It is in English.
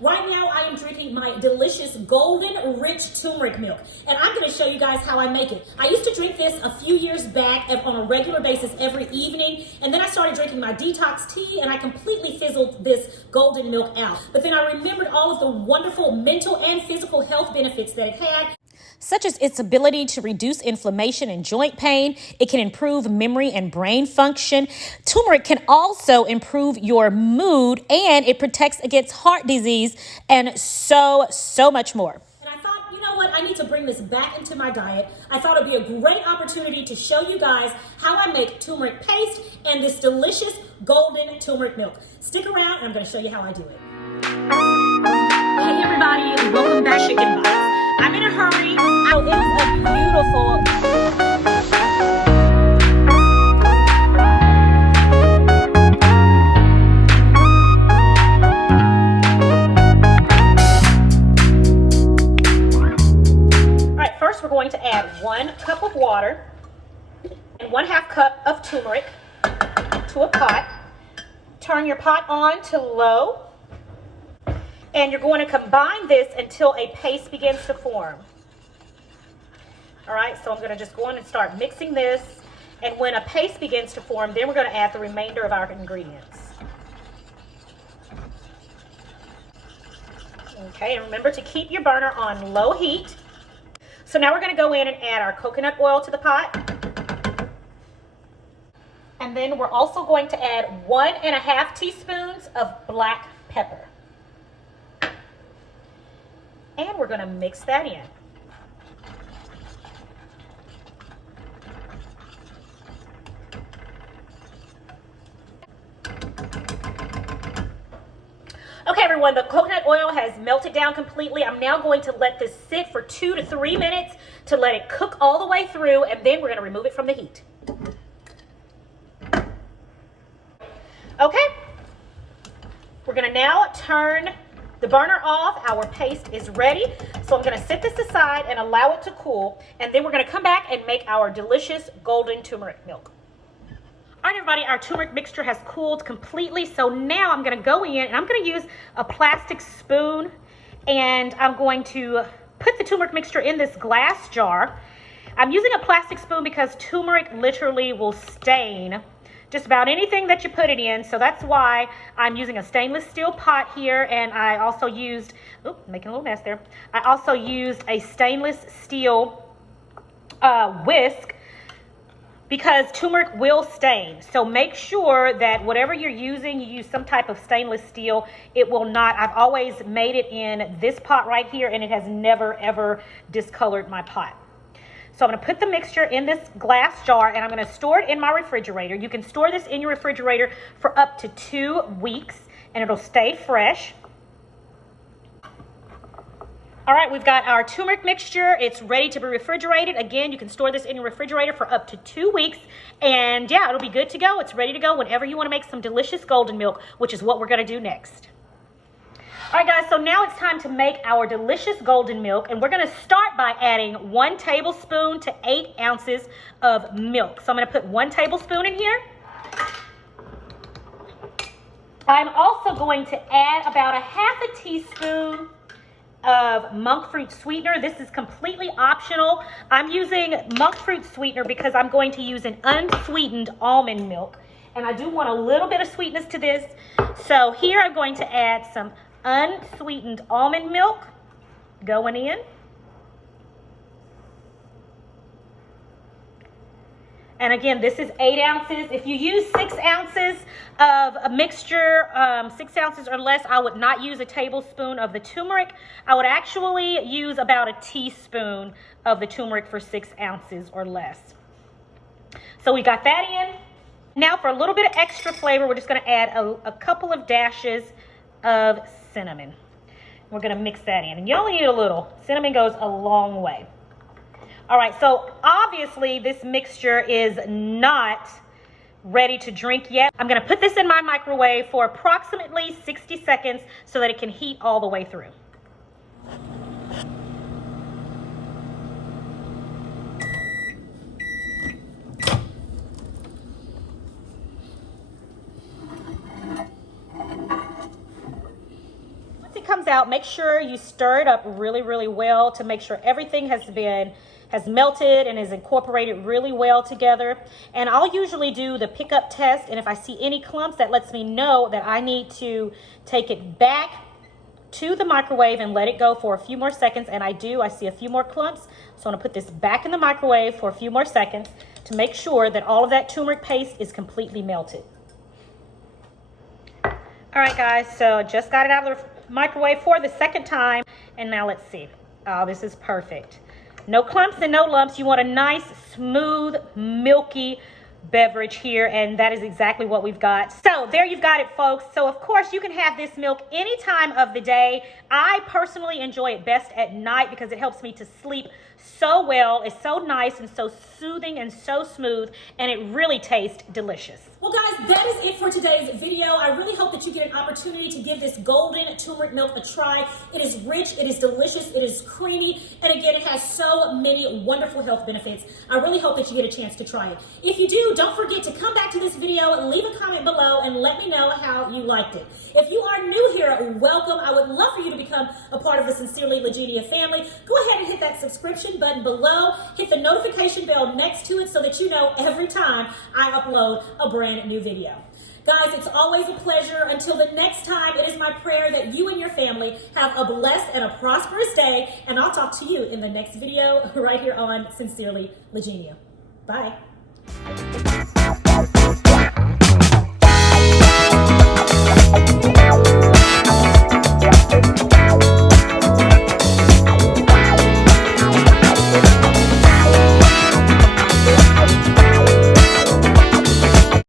Right now I am drinking my delicious golden rich turmeric milk, and I'm going to show you guys how I make it. I used to drink this a few years back on a regular basis every evening, and then I started drinking my detox tea, and I completely fizzled this golden milk out. But then I remembered all of the wonderful mental and physical health benefits that it had, such as its ability to reduce inflammation and joint pain. It can improve memory and brain function. Turmeric can also improve your mood, and it protects against heart disease and so much more. And I thought, you know what, I need to bring this back into my diet. I thought it'd be a great opportunity to show you guys how I make turmeric paste and this delicious golden turmeric milk. Stick around and I'm going to show you how I do it. Hey everybody, welcome back to Chicken Bites. I'm in a hurry. Oh, it is a beautiful... All right, first we're going to add 1 cup of water and 1/2 cup of turmeric to a pot. Turn your pot on to low. And you're going to combine this until a paste begins to form. All right, so I'm going to just go on and start mixing this. And when a paste begins to form, then we're going to add the remainder of our ingredients. Okay, and remember to keep your burner on low heat. So now we're going to go in and add our coconut oil to the pot. And then we're also going to add 1½ teaspoons of black pepper. And we're going to mix that in. Okay, everyone, the coconut oil has melted down completely. I'm now going to let this sit for 2 to 3 minutes to let it cook all the way through, and then we're going to remove it from the heat. Okay, we're going to now turn the burner off. Our paste is ready. So I'm going to set this aside and allow it to cool. And then we're going to come back and make our delicious golden turmeric milk. All right, everybody, our turmeric mixture has cooled completely. So now I'm going to go in and I'm going to use a plastic spoon. And I'm going to put the turmeric mixture in this glass jar. I'm using a plastic spoon because turmeric literally will stain just about anything that you put it in. So that's why I'm using a stainless steel pot here. And I also used, making a little mess there. I also used a stainless steel whisk because turmeric will stain. So make sure that whatever you're using, you use some type of stainless steel. It will not. I've always made it in this pot right here, and it has never, ever discolored my pot. So I'm going to put the mixture in this glass jar, and I'm going to store it in my refrigerator. You can store this in your refrigerator for up to 2 weeks, and it'll stay fresh. All right, we've got our turmeric mixture. It's ready to be refrigerated. Again, you can store this in your refrigerator for up to 2 weeks, and yeah, it'll be good to go. It's ready to go whenever you want to make some delicious golden milk, which is what we're going to do next. All right, guys, so now it's time to make our delicious golden milk, and we're going to start by adding 1 tablespoon to 8 ounces of milk. So I'm going to put 1 tablespoon in here. I'm also going to add about 1/2 teaspoon of monk fruit sweetener. This is completely optional. I'm using monk fruit sweetener because I'm going to use an unsweetened almond milk, and I do want a little bit of sweetness to this. So here I'm going to add some unsweetened almond milk going in. And again, this is 8 ounces. If you use 6 ounces of a mixture, 6 ounces or less, I would not use a tablespoon of the turmeric. I would actually use about a teaspoon of the turmeric for 6 ounces or less. So we got that in. Now for a little bit of extra flavor, we're just going to add a couple of dashes of cinnamon. We're going to mix that in. And you only need a little. Cinnamon goes a long way. All right, so obviously this mixture is not ready to drink yet. I'm going to put this in my microwave for approximately 60 seconds so that it can heat all the way through. comes out, make sure you stir it up really, really well to make sure everything has melted and is incorporated really well together. And I'll usually do the pickup test, and if I see any clumps, that lets me know that I need to take it back to the microwave and let it go for a few more seconds. And I see a few more clumps, so I'm gonna put this back in the microwave for a few more seconds to make sure that all of that turmeric paste is completely melted. All right, guys, so I just got it out of the microwave for the second time, and now let's see. Oh, this is perfect. No clumps and no lumps. You want a nice, smooth, milky beverage here, and that is exactly what we've got. So there you've got it, folks. So of course you can have this milk any time of the day. I personally enjoy it best at night because it helps me to sleep so well. It's so nice and so soothing and so smooth, and it really tastes delicious. Well, guys, that is it for today's video. I really hope that you get an opportunity to give this Golden Tumeric Milk a try. It is rich, it is delicious, it is creamy, and again, it has so many wonderful health benefits. I really hope that you get a chance to try it. If you do, don't forget to come back to this video, leave a comment below, and let me know how you liked it. If you are new here, welcome. I would love for you to become a part of the Sincerely Legenia family. Go ahead and hit that subscription button below. Hit the notification bell next to it so that you know every time I upload a brand new video. Guys, it's always a pleasure. Until the next time, it is my prayer that you and your family have a blessed and a prosperous day, and I'll talk to you in the next video right here on Sincerely Legenia. Bye.